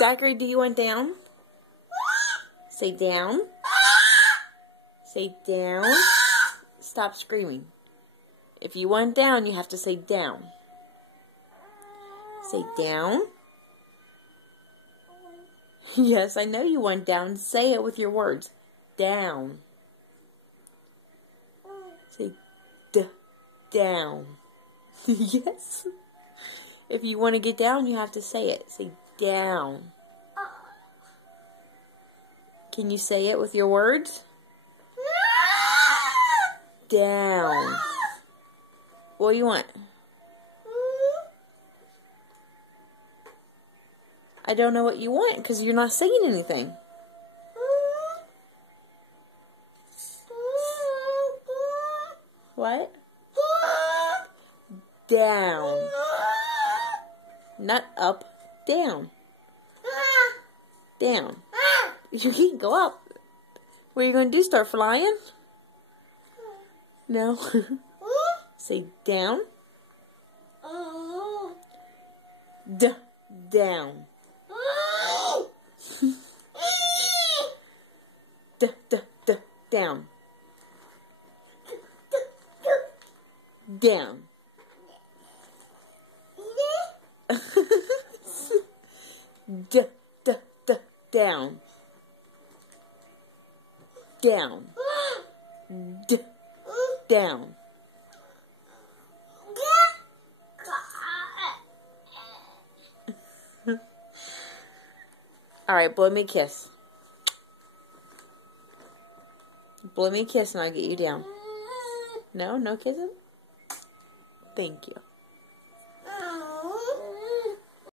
Zachary, do you want down? Say down. Say down. Stop screaming. If you want down, you have to say down. Say down. Yes, I know you want down. Say it with your words. Down. Say down. Yes. If you want to get down, you have to say it. Say down. Can you say it with your words? Down. What do you want? I don't know what you want because you're not saying anything. What? Down. Not up. Down. Down. You can't go up. What are you going to do? Start flying? No. Say down. Down. Down. Down. Down. Down. Down. Alright, blow me a kiss. Blow me a kiss and I'll get you down. No? No kissing? Thank you.